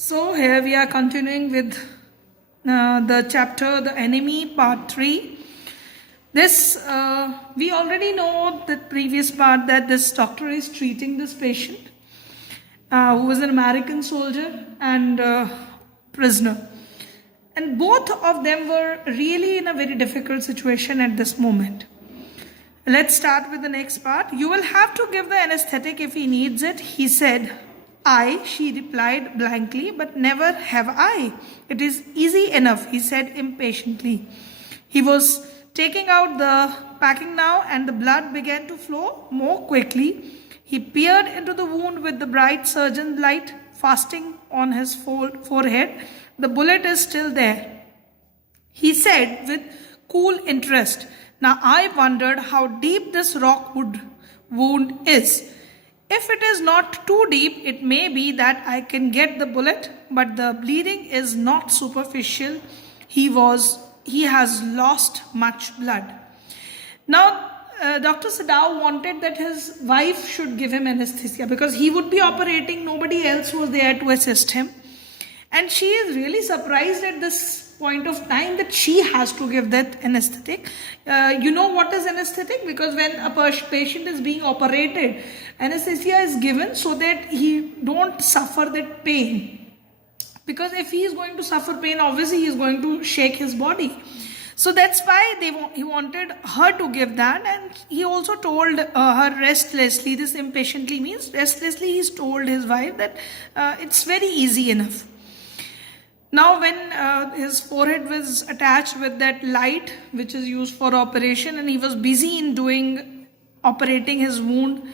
So here we are continuing with the chapter The Enemy part 3. This we already know the previous part that this doctor is treating this patient who was an American soldier and prisoner. And both of them were really in a very difficult situation at this moment. Let's start with the next part. You will have to give the anesthetic if he needs it, he said. I, she replied blankly, but never have I. It is easy enough, he said impatiently. He was taking out the packing now, and the blood began to flow more quickly. He peered into the wound with the bright surgeon light fastening on his forehead. The bullet is still there, he said with cool interest. Now I wondered how deep this rockwood wound is. If it is not too deep, it may be that I can get the bullet, but the bleeding is not superficial. He has lost much blood. Now, Dr. Sadao wanted that his wife should give him anesthesia because he would be operating, nobody else was there to assist him. And she is really surprised at this point of time that she has to give that anesthetic. You know what is anesthetic? Because when a patient is being operated, anesthesia is given so that he don't suffer that pain. Because if he is going to suffer pain, obviously he is going to shake his body. So that's why he wanted her to give that, and he also told her restlessly. This impatiently means restlessly he's told his wife that it's very easy enough. Now when his forehead was attached with that light which is used for operation, and he was busy in operating his wound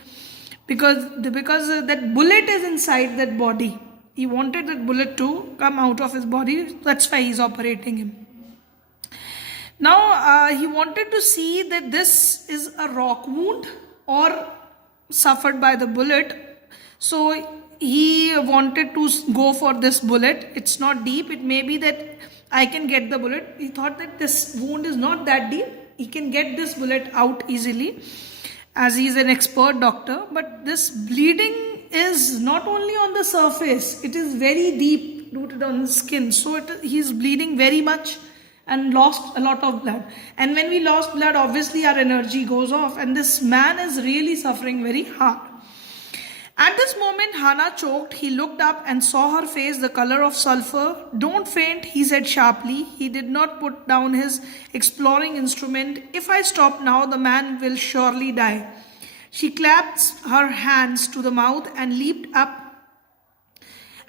because that bullet is inside that body. He wanted that bullet to come out of his body. That's why he's operating him. Now he wanted to see that this is a rock wound or suffered by the bullet. So he wanted to go for this bullet. It's not deep. It may be that I can get the bullet. He thought that this wound is not that deep. He can get this bullet out easily as he is an expert doctor. But this bleeding is not only on the surface. It is very deep rooted on his skin. So he is bleeding very much and lost a lot of blood. And when we lost blood, obviously our energy goes off. And this man is really suffering very hard. At this moment, Hannah choked. He looked up and saw her face the color of sulfur. Don't faint, he said sharply. He did not put down his exploring instrument. If I stop now, the man will surely die. She clapped her hands to the mouth and leaped up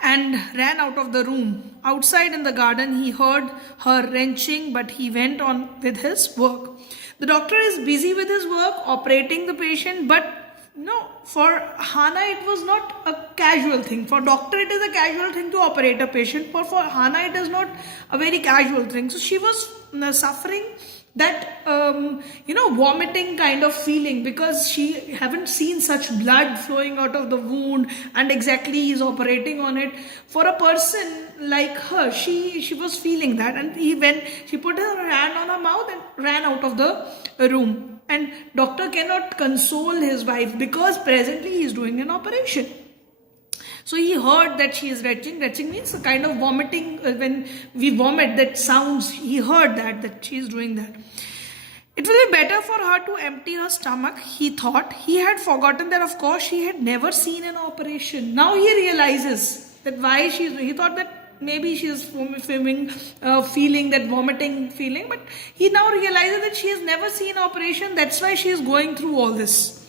and ran out of the room. Outside in the garden, he heard her wrenching, but he went on with his work. The doctor is busy with his work, operating the patient, but no, for Hannah it was not a casual thing. For doctor it is a casual thing to operate a patient. For Hannah it is not a very casual thing. So she was suffering that vomiting kind of feeling because she haven't seen such blood flowing out of the wound, and exactly he's operating on it. For a person like her, she was feeling that, and when she put her hand on her mouth and ran out of the room. And doctor cannot console his wife because presently he is doing an operation. So he heard that she is retching. Retching means a kind of vomiting. When we vomit, that sounds, he heard that she is doing that. It will be better for her to empty her stomach, he thought. He had forgotten that, of course, she had never seen an operation. Now he realizes that he thought that maybe she is feeling that vomiting feeling, but he now realizes that she has never seen operation. That's why she is going through all this.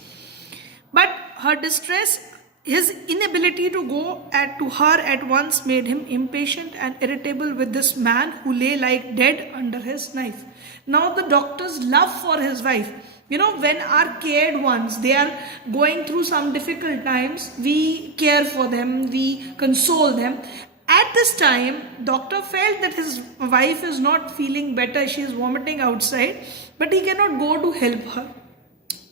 But her distress, his inability to go to her at once, made him impatient and irritable with this man who lay like dead under his knife. Now the doctor's love for his wife. When our cared ones, they are going through some difficult times, we care for them, we console them. At this time, doctor felt that his wife is not feeling better. She is vomiting outside, but he cannot go to help her.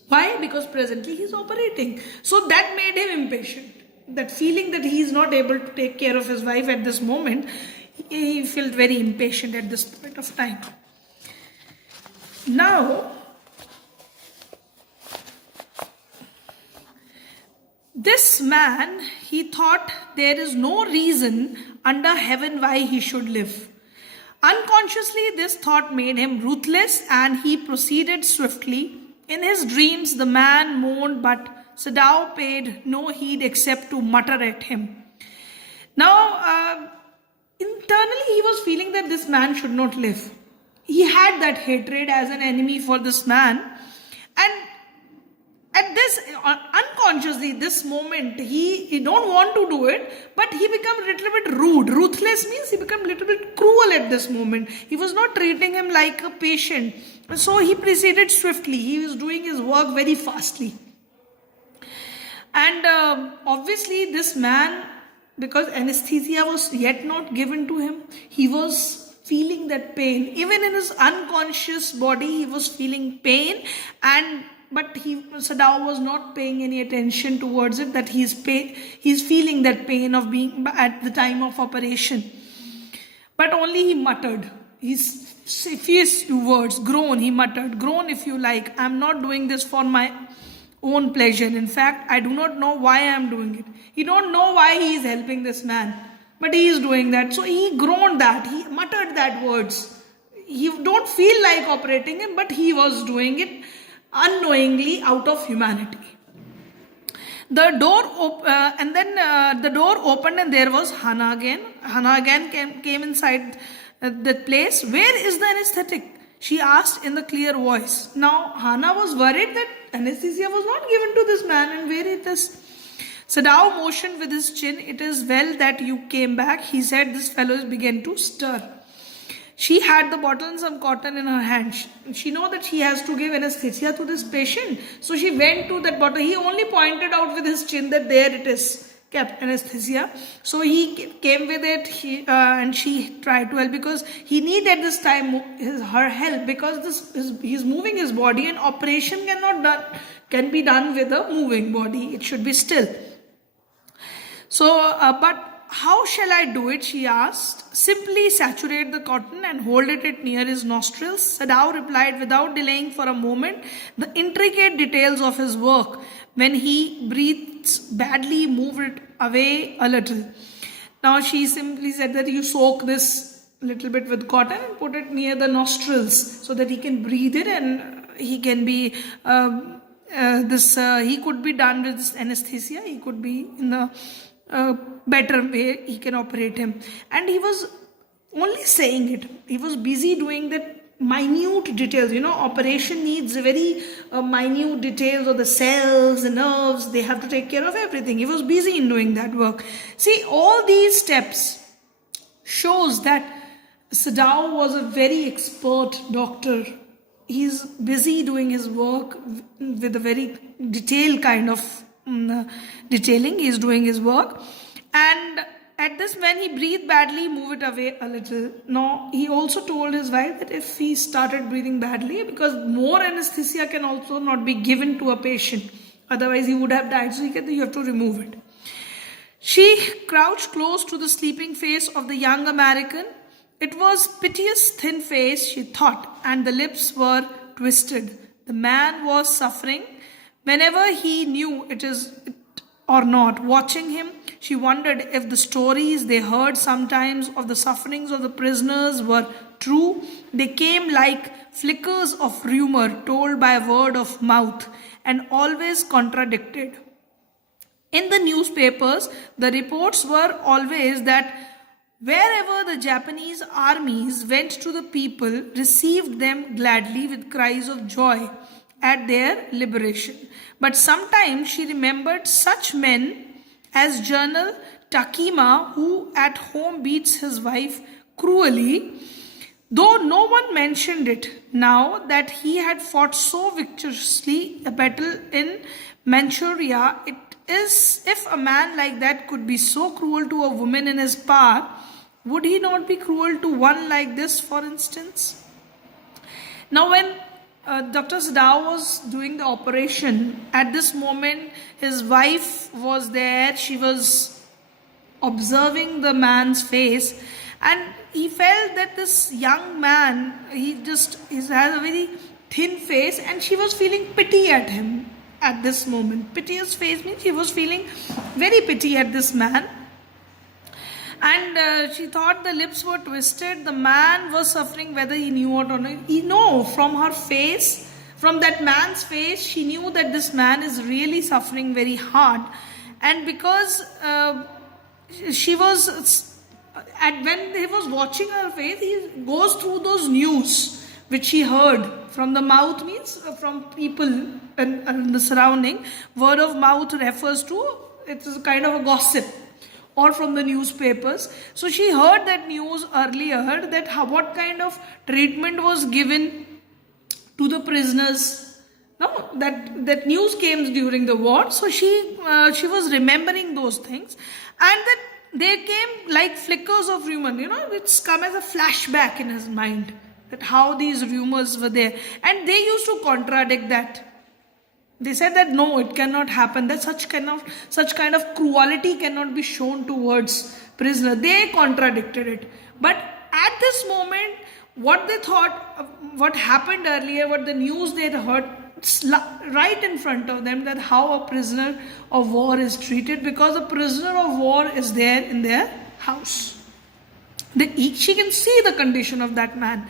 Why? Because presently he is operating. So that made him impatient. That feeling that he is not able to take care of his wife at this moment, he felt very impatient at this point of time. Now, this man, he thought there is no reason under heaven why he should live. Unconsciously, this thought made him ruthless and he proceeded swiftly. In his dreams, the man moaned, but Sadao paid no heed except to mutter at him. Now, internally, he was feeling that this man should not live. He had that hatred as an enemy for this man. And at this, unconsciously, this moment, he don't want to do it, but he became a little bit rude. Ruthless means he became a little bit cruel at this moment. He was not treating him like a patient. So he proceeded swiftly. He was doing his work very fastly. And obviously, this man, because anesthesia was yet not given to him, he was feeling that pain. Even in his unconscious body, he was feeling pain, but Sadao was not paying any attention towards it, that he's feeling that pain of being at the time of operation. But only he muttered his few words, groan, he muttered, groan if you like, I'm not doing this for my own pleasure. In fact, I do not know why I am doing it. He don't know why he is helping this man, but he is doing that. So he groaned that, he muttered that words. He don't feel like operating him, but he was doing it unknowingly out of humanity. The door opened and there was Hannah again. Hannah again came inside the place. Where is the anesthetic? She asked in the clear voice. Now Hannah was worried that anesthesia was not given to this man and where it is. Sadao motioned with his chin. It is well that you came back, he said. This fellow began to stir. She had the bottle and some cotton in her hand. She know that she has to give anesthesia to this patient. So she went to that bottle. He only pointed out with his chin that there it is, kept anesthesia. So he came with it and she tried to help because he needed this time her help because he's moving his body and operation can be done with a moving body. It should be still. So, but how shall I do it? She asked. Simply saturate the cotton and hold it near his nostrils. Sadao replied without delaying for a moment the intricate details of his work. When he breathes badly, move it away a little. Now she simply said that you soak this little bit with cotton and put it near the nostrils so that he can breathe it and he can be he could be done with this anesthesia. He could be in the better way he can operate him. And he was only saying it. He was busy doing that minute details. Operation needs very minute details of the cells, the nerves. They have to take care of everything. He was busy in doing that work. See, all these steps shows that Sadao was a very expert doctor. He's busy doing his work with a very detailed kind of detailing. He's doing his work, and at this, when he breathed badly, move it away a little. Now he also told his wife that if he started breathing badly, because more anesthesia can also not be given to a patient, otherwise he would have died, so you have to remove it. She crouched close to the sleeping face of the young American. It was piteous thin face, she thought, and the lips were twisted. The man was suffering. Whenever he knew it or not, watching him, she wondered if the stories they heard sometimes of the sufferings of the prisoners were true. They came like flickers of rumor told by word of mouth and always contradicted. In the newspapers, the reports were always that wherever the Japanese armies went to, the people received them gladly with cries of joy at their liberation. But sometimes she remembered such men as General Takima, who at home beats his wife cruelly, though no one mentioned it. Now that he had fought so victoriously a battle in Manchuria, it is if a man like that could be so cruel to a woman in his power, would he not be cruel to one like this, for instance? Now when Dr. Sadao was doing the operation, at this moment his wife was there. She was observing the man's face, and he felt that this young man, he has a very thin face, and she was feeling pity at him at this moment. Piteous face means she was feeling very pity at this man. And she thought the lips were twisted. The man was suffering whether he knew it or not. He know from her face, from that man's face, she knew that this man is really suffering very hard. And because she was, when he was watching her face, he goes through those news which he heard from the mouth, means from people and the surrounding. Word of mouth refers to, it is a kind of a gossip, or from the newspapers. So she heard that news earlier, that what kind of treatment was given to the prisoners. No, that news came during the war. So she was remembering those things, and that they came like flickers of rumor. It's come as a flashback in his mind, that how these rumors were there, and they used to contradict that. They said that no, it cannot happen, that such kind of cruelty cannot be shown towards prisoner. They contradicted it. But at this moment, what they thought, what happened earlier, what the news they had heard, right in front of them, that how a prisoner of war is treated, because a prisoner of war is there in their house. She can see the condition of that man.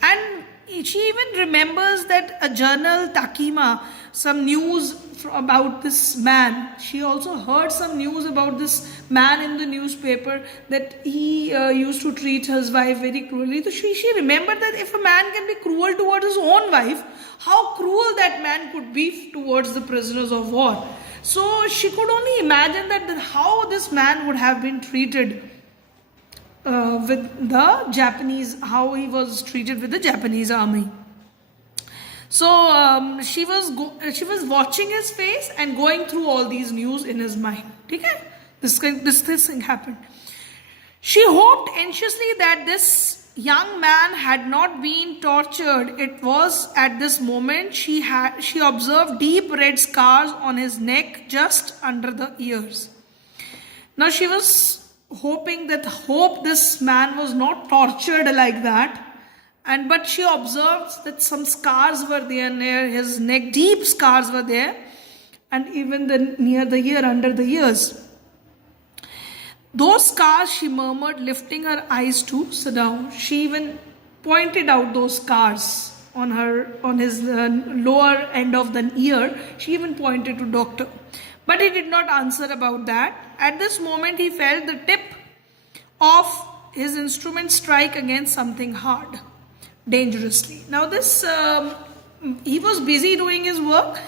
And she even remembers that a journal, Takima, some news about this man. She also heard some news about this man in the newspaper, that he used to treat his wife very cruelly. So she remembered that if a man can be cruel towards his own wife, how cruel that man could be towards the prisoners of war. So she could only imagine that how this man would have been treated with the Japanese, how he was treated with the Japanese army. So she was watching his face and going through all these news in his mind. Okay? This thing happened. She hoped anxiously that this young man had not been tortured. It was at this moment she observed deep red scars on his neck just under the ears. Now she was hoping this man was not tortured like that, but she observed that some scars were there near his neck, deep scars were there, and even near the ear, under the ears. Those scars, she murmured, lifting her eyes to Sadao. She even pointed out those scars on his lower end of the ear. She even pointed to doctor. But he did not answer about that. At this moment, he felt the tip of his instrument strike against something hard, dangerously. Now he was busy doing his work.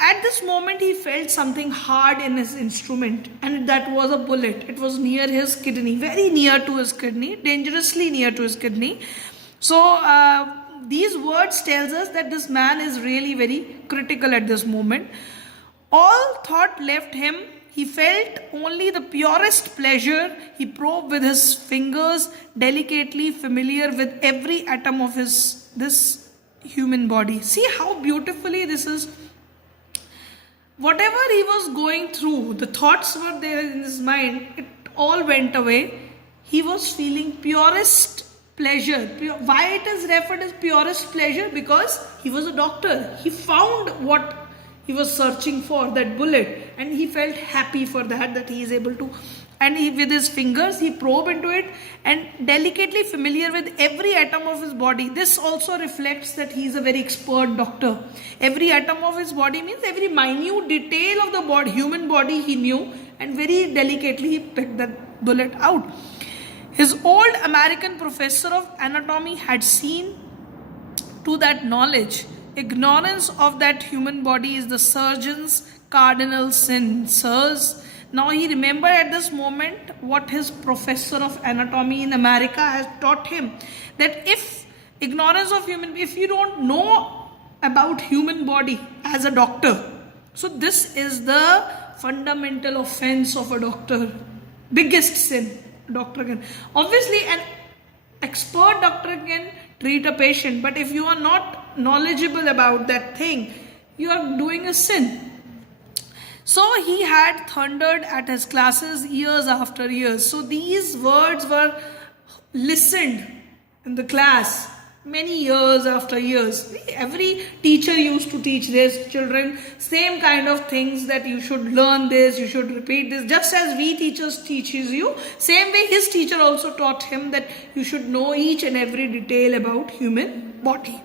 At this moment, he felt something hard in his instrument, and that was a bullet. It was near his kidney, very near to his kidney, dangerously near to his kidney. So these words tells us that this man is really very critical at this moment. All thought left him. He felt only the purest pleasure. He probed with his fingers, delicately familiar with every atom of this human body. See how beautifully this is. Whatever he was going through, the thoughts were there in his mind, it all went away. He was feeling purest pleasure. Why it is referred as purest pleasure? Because he was a doctor. He found what he was searching for, that bullet, and he felt happy for that he is able to, and with his fingers he probed into it, and delicately familiar with every atom of his body. This also reflects that he is a very expert doctor. Every atom of his body means every minute detail of the human body he knew, and very delicately he picked that bullet out. His old American professor of anatomy had seen to that knowledge. Ignorance of that human body is the surgeon's cardinal sin, sirs. Now he remembered at this moment what his professor of anatomy in America has taught him, that if you don't know about human body as a doctor, so this is the fundamental offense of a doctor, biggest sin doctor can. Obviously an expert doctor can treat a patient, but if you are not knowledgeable about that thing, you are doing a sin. So he had thundered at his classes years after years. So these words were listened in the class, many years after years. Every teacher used to teach their children same kind of things, that you should learn this, you should repeat this. Just as we teachers teaches you, same way his teacher also taught him that you should know each and every detail about human body.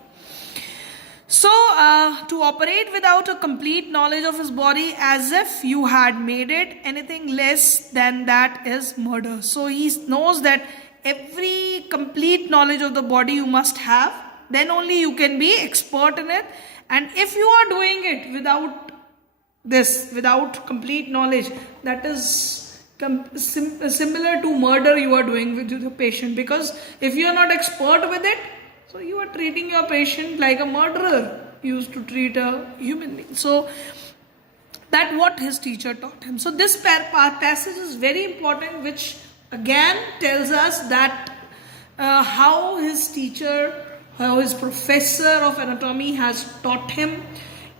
So, to operate without a complete knowledge of his body, as if you had made it, anything less than that is murder. So, he knows that every complete knowledge of the body you must have, then only you can be expert in it. And if you are doing it without this, without complete knowledge, that is similar to murder you are doing with the patient. Because if you are not expert with it, so you are treating your patient like a murderer used to treat a human being. So that what his teacher taught him. So this passage is very important, which again tells us that how his teacher, how his professor of anatomy has taught him,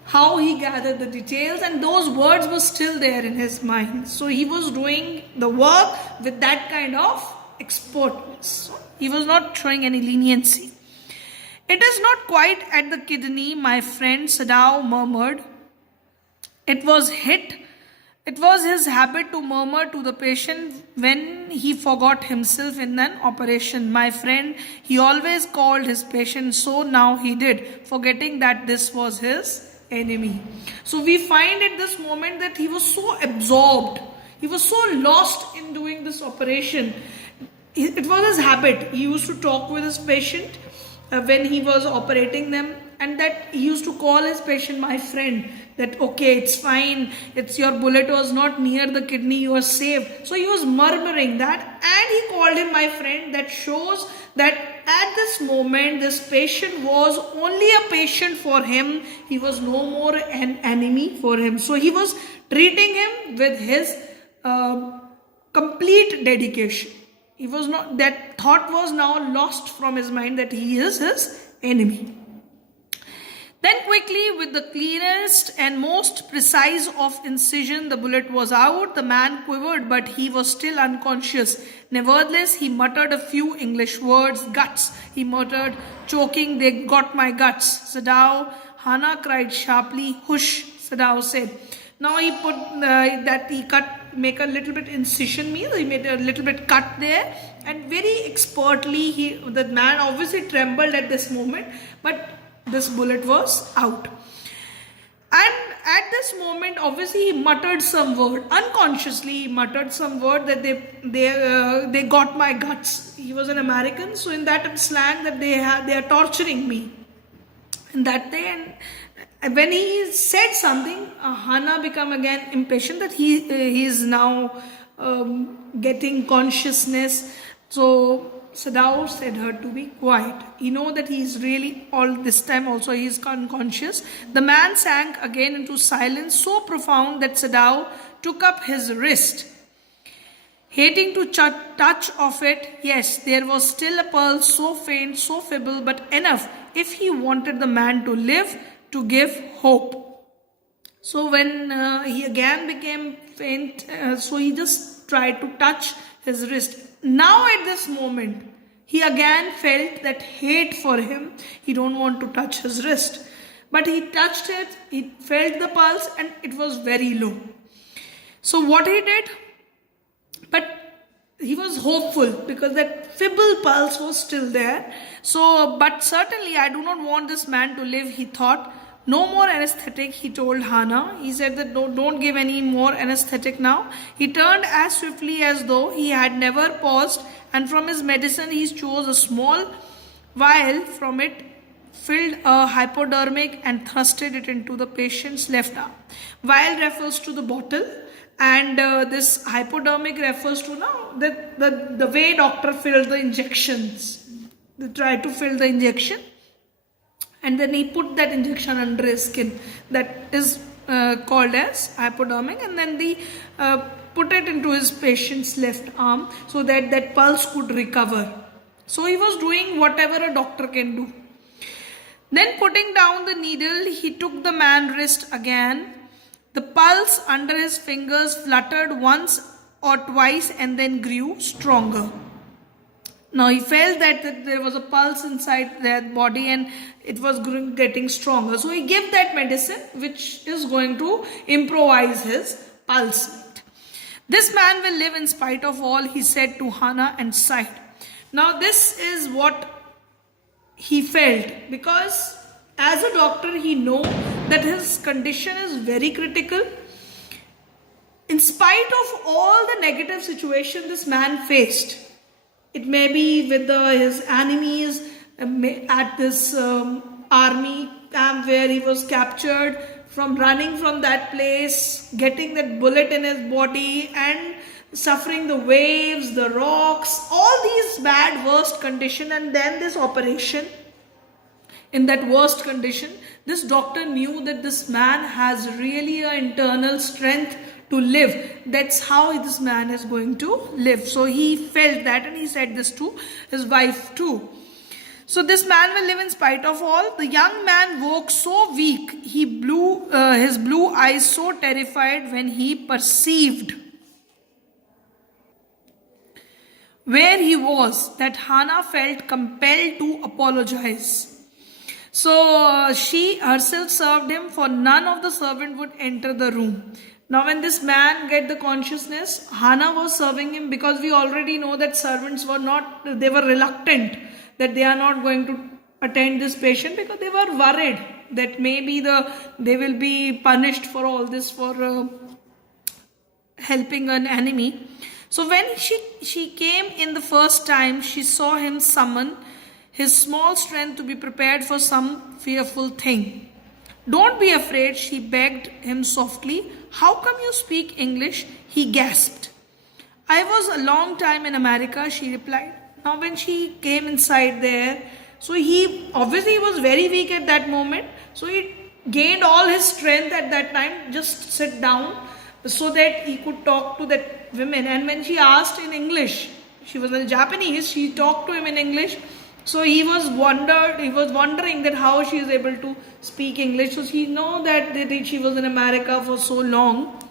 how he gathered the details, and those words were still there in his mind. So he was doing the work with that kind of expertness. So he was not showing any leniency. It is not quite at the kidney, my friend, Sadao murmured. It was hit. It was his habit to murmur to the patient when he forgot himself in an operation. My friend, he always called his patient, so now he did, forgetting that this was his enemy. So we find at this moment that he was so absorbed. He was so lost in doing this operation. It was his habit. He used to talk with his patient when he was operating them, and that he used to call his patient my friend, that okay, it's fine, it's your bullet was not near the kidney, you are saved. So he was murmuring that, and he called him my friend. That shows that at this moment this patient was only a patient for him. He was no more an enemy for him. So he was treating him with his complete dedication. He was not, that thought was now lost from his mind that he is his enemy. Then quickly, with the cleanest and most precise of incision, the bullet was out. The man quivered, but he was still unconscious. Nevertheless, he muttered a few English words. Guts, he muttered, choking, they got my guts. Sadao, Hana cried sharply. Hush, Sadao said. Now he put make a little bit incision, means he made a little bit cut there, and very expertly the man obviously trembled at this moment, but this bullet was out. And at this moment, obviously, he muttered some word. Unconsciously, he muttered some word that they got my guts. He was an American, so in that slang that they are torturing me. And that day, and when he said something, Hana became again impatient that he is now getting consciousness. So Sadao said her to be quiet. You know that he is really, all this time also he is unconscious. The man sank again into silence so profound that Sadao took up his wrist. Hating to touch of it, yes, there was still a pulse, so faint, so feeble, but enough if he wanted the man to live, to give hope. So when he again became faint, so he just tried to touch his wrist. Now at this moment, he again felt that hate for him. He don't want to touch his wrist. But he touched it, he felt the pulse, and it was very low. So what he did, but he was hopeful because that feeble pulse was still there. So, but certainly I do not want this man to live, he thought. No more anesthetic, he told Hana. He said that don't give any more anesthetic now. He turned as swiftly as though he had never paused, and from his medicine he chose a small vial. From it filled a hypodermic and thrusted it into the patient's left arm. Vial refers to the bottle, and this hypodermic refers to now the way doctor filled the injections. They tried to fill the injection, and then he put that injection under his skin. That is called as hypodermic, and then they put it into his patient's left arm so that that pulse could recover. So he was doing whatever a doctor can do. Then putting down the needle, he took the man's wrist again. The pulse under his fingers fluttered once or twice and then grew stronger. Now he felt that there was a pulse inside their body and it was getting stronger. So he gave that medicine which is going to improvise his pulse rate. This man will live in spite of all, he said to Hannah and sighed. Now this is what he felt, because as a doctor he know that his condition is very critical. In spite of all the negative situation this man faced, it may be with his enemies at this army camp where he was captured, from running from that place, getting that bullet in his body and suffering the waves, the rocks, all these bad worst condition, and then this operation. In that worst condition, this doctor knew that this man has really an internal strength to live. That's how this man is going to live. So he felt that, and he said this to his wife too. So this man will live in spite of all. The young man woke so weak, his blue eyes so terrified when he perceived where he was, that Hannah felt compelled to apologize. So she herself served him, for none of the servant would enter the room. Now when this man get the consciousness, Hannah was serving him, because we already know that servants were not, they were reluctant that they are not going to attend this patient, because they were worried that maybe they will be punished for all this, for helping an enemy. So when she came in the first time, she saw him summon his small strength to be prepared for some fearful thing. Don't be afraid, she begged him softly. How come you speak English? He gasped. I was a long time in America, she replied. Now when she came inside there, so he obviously was very weak at that moment. So he gained all his strength at that time, just sit down so that he could talk to that women. And when she asked in English, she was in Japanese, she talked to him in English. So he was wondering that how she is able to speak English. So she know that she was in America for so long.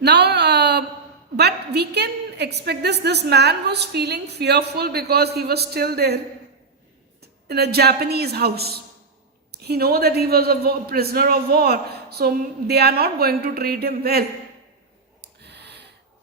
Now, but we can expect this. This man was feeling fearful because he was still there in a Japanese house. He know that he was a prisoner of war. So they are not going to treat him well.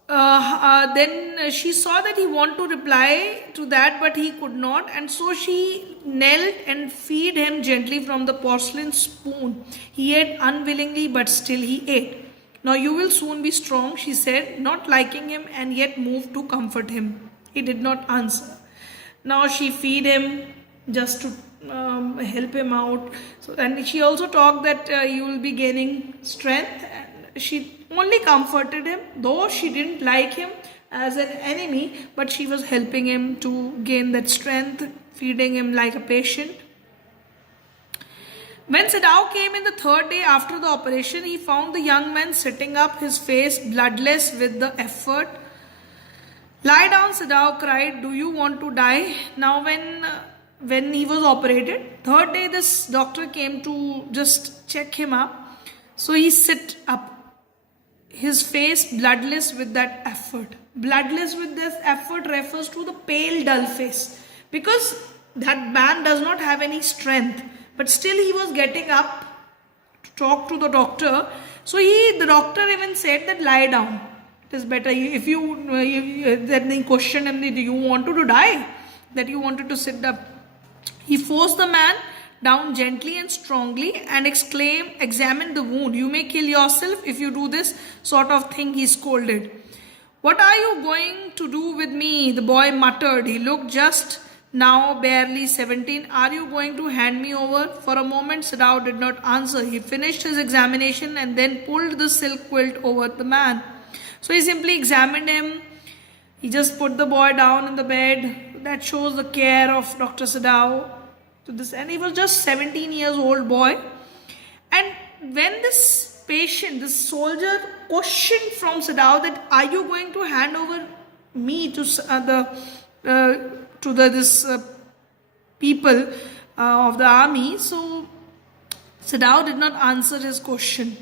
Then she saw that he wanted to reply to that, but he could not, and so she knelt and fed him gently from the porcelain spoon. He ate unwillingly, but still he ate. Now you will soon be strong, she said, not liking him and yet moved to comfort him. He did not answer. Now she fed him just to help him out. So, and she also talked that you will be gaining strength. And she only comforted him, though she didn't like him as an enemy, but she was helping him to gain that strength, feeding him like a patient. When Sadao came in the third day after the operation, he found the young man sitting up, his face bloodless with the effort. Lie down, Sadao cried. Do you want to die? Now when he was operated, third day this doctor came to just check him up. So he sit up, his face bloodless with that effort. Bloodless with this effort refers to the pale dull face, because that man does not have any strength, but still he was getting up to talk to the doctor. So the doctor even said that lie down, it is better. If then he questioned him, do you want to die, that you wanted to sit up. He forced the man down gently and strongly and exclaimed, examine the wound. You may kill yourself if you do this sort of thing, he scolded. What are you going to do with me? The boy muttered. He looked just now barely 17. Are you going to hand me over? For a moment, Sadao did not answer. He finished his examination and then pulled the silk quilt over the man. So he simply examined him. He just put the boy down in the bed. That shows the care of Dr. Sadao. And he was just 17 years old boy. And when this patient, this soldier questioned from Sadao that are you going to hand over me to this people of the army, so Sadao did not answer his question.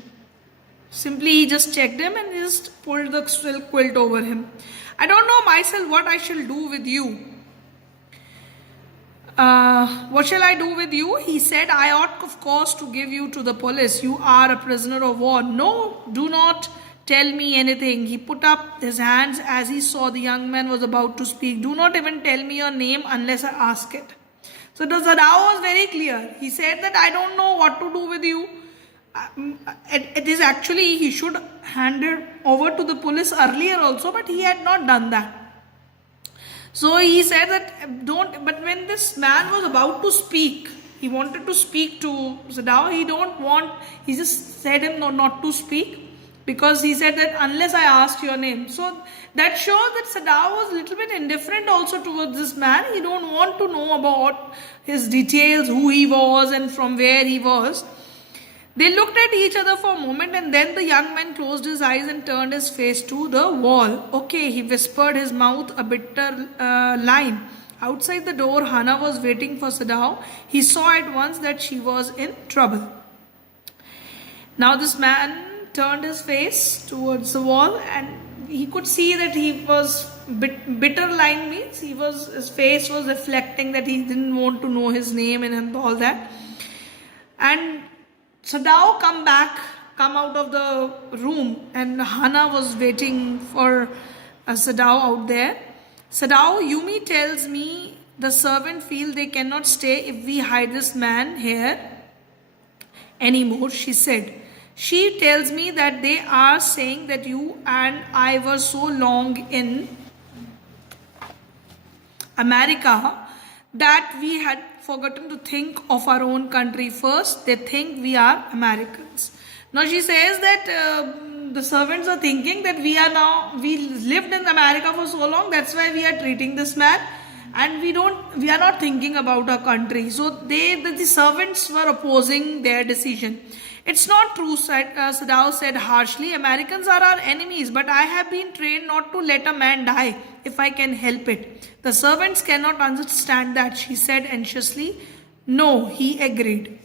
Simply he just checked him and he just pulled the silk quilt over him. I don't know myself what I shall do with you. What shall I do with you? He said, I ought of course to give you to the police. You are a prisoner of war. No, do not tell me anything. He put up his hands as he saw the young man was about to speak. Do not even tell me your name unless I ask it. So the Sadao was very clear. He said that I don't know what to do with you. It is actually, he should hand it over to the police earlier also, but he had not done that. So he said that but when this man was about to speak, he wanted to speak to Sadao, he just said him not to speak, because he said that unless I asked your name. So that shows that Sadao was a little bit indifferent also towards this man. He don't want to know about his details, who he was and from where he was. They looked at each other for a moment, and then the young man closed his eyes and turned his face to the wall. Okay, he whispered, his mouth a bitter line. Outside the door, Hana was waiting for Sadao. He saw at once that she was in trouble. Now this man turned his face towards the wall, and he could see that he was bitter line means his face was reflecting that he didn't want to know his name and all that. And Sadao come out of the room, and Hana was waiting for Sadao out there. Sadao, Yumi tells me the servant feel they cannot stay if we hide this man here anymore, she said. She tells me that they are saying that you and I were so long in America that we had forgotten to think of our own country first. They think we are Americans. Now she says that the servants are thinking that we lived in America for so long, that's why we are treating this man, and we are not thinking about our country. So the servants were opposing their decision. It's not true, Sadao said harshly. Americans are our enemies, but I have been trained not to let a man die if I can help it. The servants cannot understand that, she said anxiously. No, he agreed.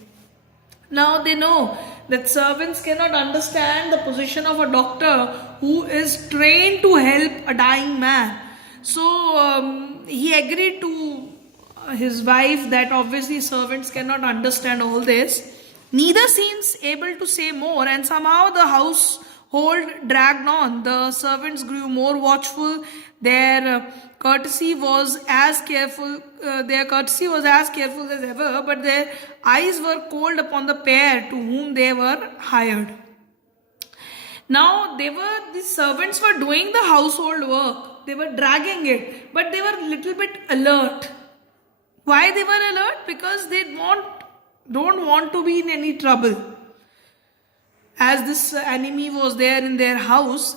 Now they know that servants cannot understand the position of a doctor who is trained to help a dying man. So he agreed to his wife that obviously servants cannot understand all this. Neither seems able to say more, and somehow the household dragged on. The servants grew more watchful. Their courtesy was as careful as ever, but their eyes were cold upon the pair to whom they were hired. Now the servants were doing the household work. They were dragging it, but they were a little bit alert. Why they were alert? Because they don't want to be in any trouble, as this enemy was there in their house,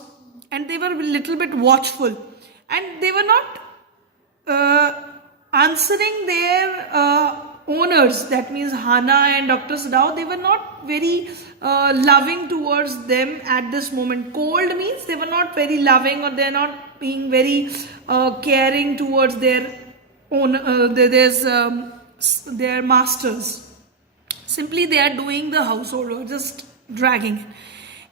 and they were a little bit watchful, and they were not answering their owners, that means Hana and Dr. Sadao. They were not very loving towards them at this moment. Cold means they were not very loving, or they're not being very caring towards their their masters. Simply they are doing the household work, just dragging it.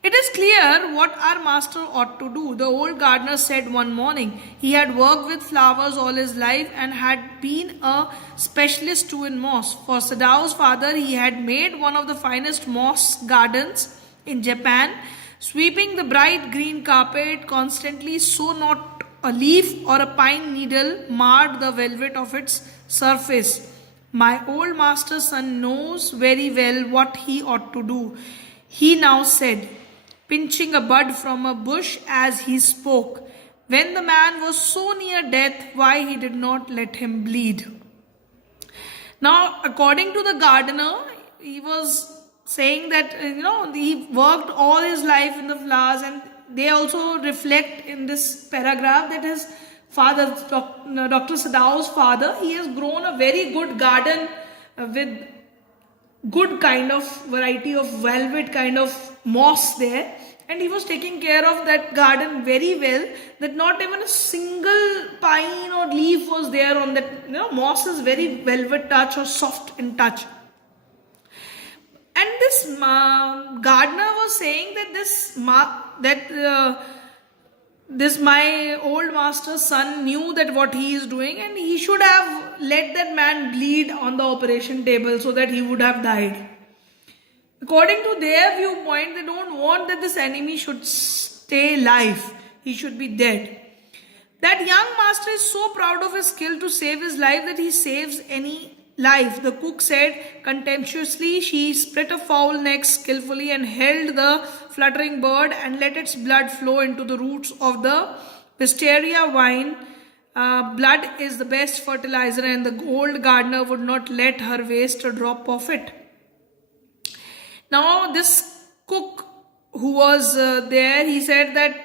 It is clear what our master ought to do, the old gardener said one morning. He had worked with flowers all his life and had been a specialist too in moss. For Sadao's father, he had made one of the finest moss gardens in Japan, sweeping the bright green carpet constantly so not a leaf or a pine needle marred the velvet of its surface. My old master's son knows very well what he ought to do, he now said, pinching a bud from a bush as he spoke. When the man was so near death, why he did not let him bleed. Now, according to the gardener, he was saying that, he worked all his life in the flowers, and they also reflect in this paragraph that his father, Dr. Sadao's father, he has grown a very good garden with good kind of variety of velvet kind of moss there, and he was taking care of that garden very well, that not even a single pine or leaf was there on that. Moss is very velvet touch or soft in touch. And this gardener was saying that this my old master's son knew that what he is doing, and he should have let that man bleed on the operation table so that he would have died. According to their viewpoint, they don't want that this enemy should stay alive. He should be dead. That young master is so proud of his skill to save his life that he saves any life. The cook said contemptuously. She split a fowl neck skillfully and held the fluttering bird and let its blood flow into the roots of the wisteria vine. Blood is the best fertilizer, and the old gardener would not let her waste a drop of it. Now this cook who was there, he said that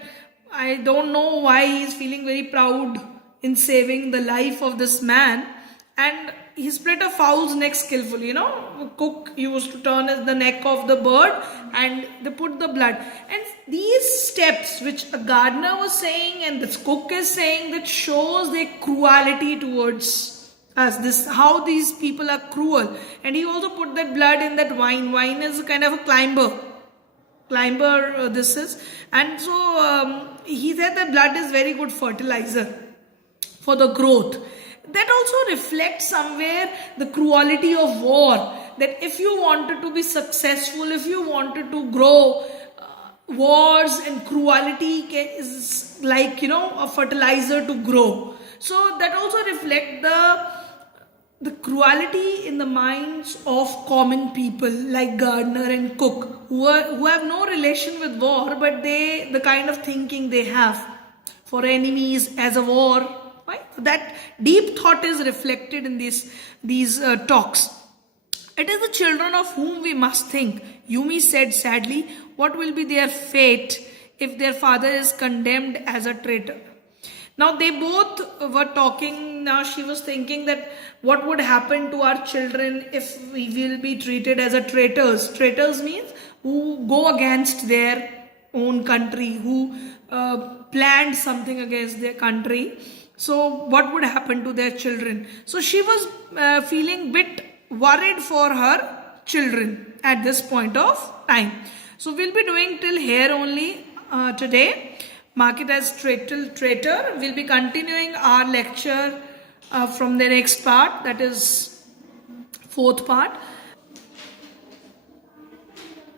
I don't know why he is feeling very proud in saving the life of this man, and he split a fowl's neck skillfully. Cook used to turn the neck of the bird and they put the blood. And these steps which a gardener was saying and this cook is saying, that shows their cruelty towards us. This how these people are cruel. And he also put that blood in that wine. Wine is a kind of a climber this is, and so he said that blood is very good fertilizer for the growth. That also reflects somewhere the cruelty of war, that if you wanted to be successful, if you wanted to grow, wars and cruelty is like a fertilizer to grow. So that also reflect the cruelty in the minds of common people like gardener and cook, who have no relation with war, but the kind of thinking they have for enemies as a war, right? That deep thought is reflected in these talks. It is the children of whom we must think. Yumi said sadly, what will be their fate if their father is condemned as a traitor? Now they both were talking. Now she was thinking that what would happen to our children if we will be treated as a traitors. Traitors means who go against their own country, who planned something against their country. So what would happen to their children? So she was feeling bit worried for her children at this point of time. So we'll be doing till here only today. Mark it as traitor. We'll be continuing our lecture from the next part, that is fourth part.